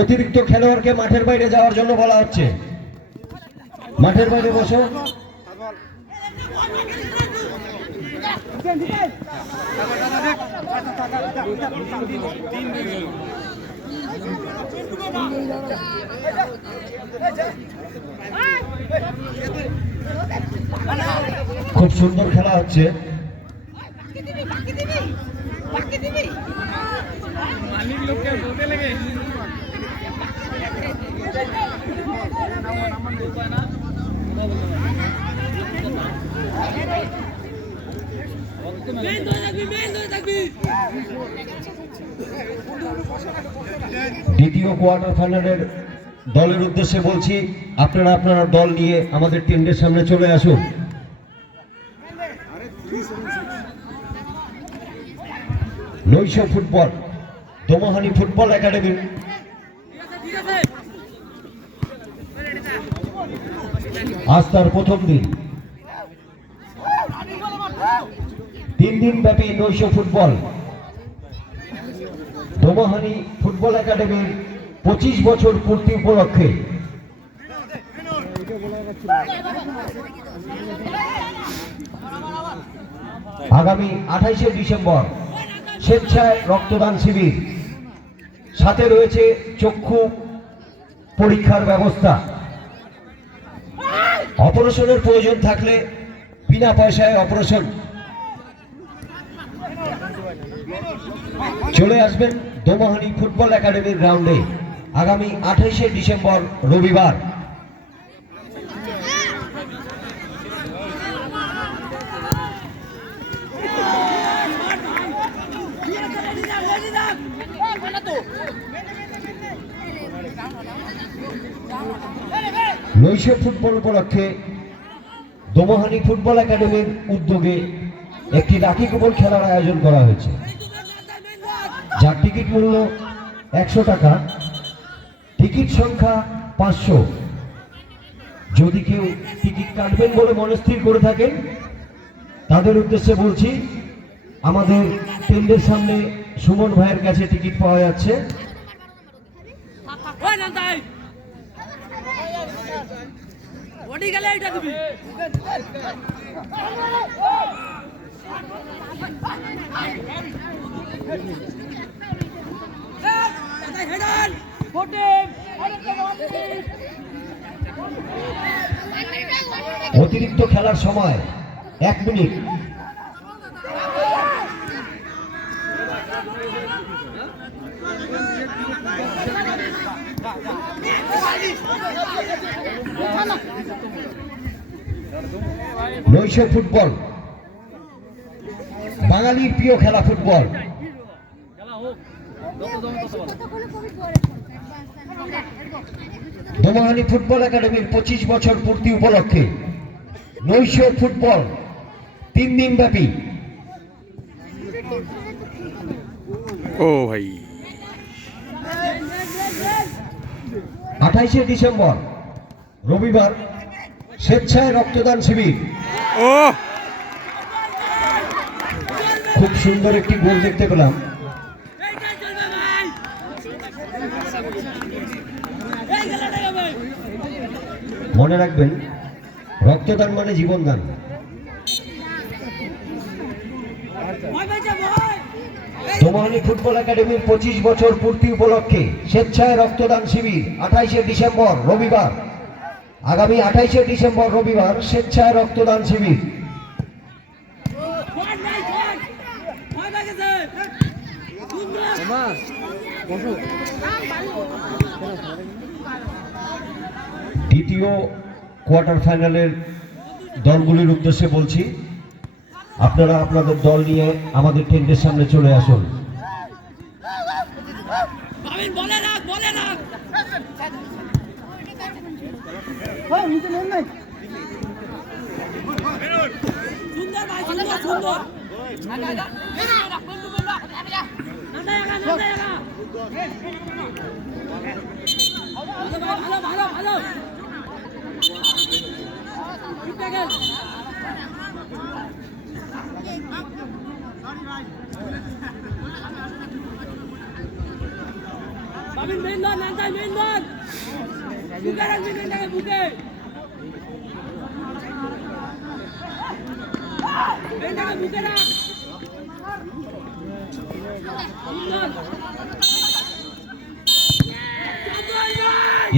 অতিরিক্ত খেলোয়াড়কে মাঠের বাইরে যাওয়ার জন্য বলা হচ্ছে। মাঠের বাইরে বসো। খুব সুন্দর খেলা হচ্ছে। দ্বিতীয় কোয়ার্টার ফাইনালের দলের উদ্দেশ্যে বলছি, আপনারা আপনারা দল নিয়ে আমাদের টেন্টের সামনে চলে আসুন। নৈশ ফুটবল দোমহানি ফুটবল একাডেমি আজ তার প্রথম দিন। 3 দিন ব্যাপী নৈশ ফুটবল দোমহানি ফুটবল একাডেমির 25 বছর পূর্তি উপলক্ষে আগামী 28শে ডিসেম্বর স্বেচ্ছায় রক্তদান শিবির, সাথে রয়েছে চক্ষু পরীক্ষার ব্যবস্থা। অপারেশনের প্রয়োজন থাকলে বিনা পয়সায় অপারেশন। চলে আসবেন দোমহানি ফুটবল একাডেমির গ্রাউন্ডে আগামী 28শে ডিসেম্বর রবিবার। নৈশ ফুটবল উপলক্ষে দোমহানি ফুটবল একাডেমির উদ্যোগে একটি লাকি কুপন খেলার আয়োজন করা হয়েছে, যার টিকিট মূল্য 100 টাকা, টিকিট সংখ্যা 500। যদি কেউ টিকিট কাটবেন বলে মনস্থির করে থাকেন, তাদের উদ্দেশ্যে বলছি, আমাদের টেন্টের সামনে সুমন ভাইয়ের কাছে টিকিট পাওয়া যাচ্ছে। অতিরিক্ত খেলার সময় 1 মিনিট। নৈশ ফুটবল বাঙালির প্রিয় খেলা ফুটবল। দোমহানি ফুটবল একাডেমির 25 বছর পূর্তি উপলক্ষে নৈশ ফুটবল 3 দিন ব্যাপী। ও ভাই 28শে ডিসেম্বর রবিবার স্বেচ্ছায় রক্তদান শিবির। ও খুব সুন্দর একটি গোল দেখতে পেলাম। মনে রাখবেন, রক্তদান মানে জীবনদান। দোমহানি ফুটবল একাডেমির 25 বছর পূর্তি উপলক্ষে স্বেচ্ছায় রক্তদান শিবির 28শে ডিসেম্বর রবিবার, আগামী 28শে ডিসেম্বর রবিবার স্বেচ্ছায় রক্তদান শিবির। দ্বিতীয় কোয়ার্টার ফাইনালের দলগুলির উদ্দেশ্যে বলছি, আপনারা আপনাদের দল নিয়ে আমাদের টেন্টের সামনে চলে আসুন। আমি মেইন নন নান্দাই মেইন নন বুকে রাখবি নান্দাকে বুকে নান্দাকে বুকে রাখ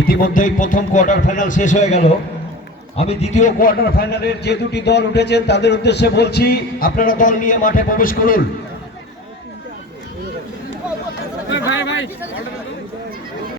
ইতিমধ্যেই প্রথম কোয়ার্টার ফাইনাল শেষ হয়ে গেল। আমি দ্বিতীয় কোয়ার্টার ফাইনালের যে দুটি দল উঠেছেন তাদের উদ্দেশ্যে বলছি, আপনারা দল নিয়ে মাঠে প্রবেশ করুন। ভাই